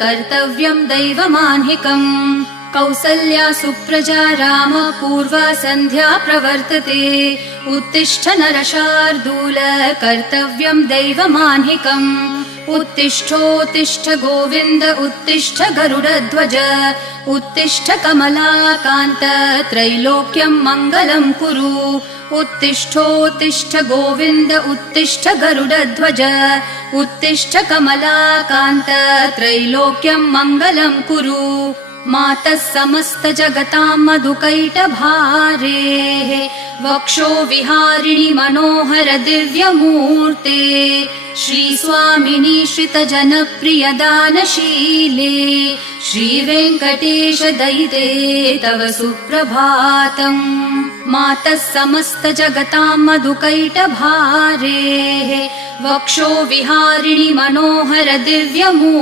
कर्तव्यं दैवमान्हिकम् कौसल्या सुप्रजा राम पूर्वा सन्ध्या प्रवर्तते उत्तिष्ठ नरशार्दूल कर्तव्यं दैवमान्हिकम् उत्तिष्ठोत्तिष्ठ गोविन्द उत्तिष्ठ गरुडध्वज उत्तिष्ठ कमलाकान्त त्रैलोक्यं मङ्गलं कुरु उत्तिष्ठोत्तिष्ठ गोविन्द उत्तिष्ठ गरुडध्वज उत्तिष्ठ कमलाकान्त त्रैलोक्यं मङ्गलं कुरु मातः समस्त जगतां मधुकैटभारेः वक्षो विहारिणि मनोहर दिव्यमूर्ते श्रीस्वामिनि श्रितजनप्रिय दानशीले श्रीवेङ्कटेश दयिते तव सुप्रभातम् मातः समस्त जगतां मधुकैटभारेः वक्षो विहारिणि मनोहर दिव्यमूर्ते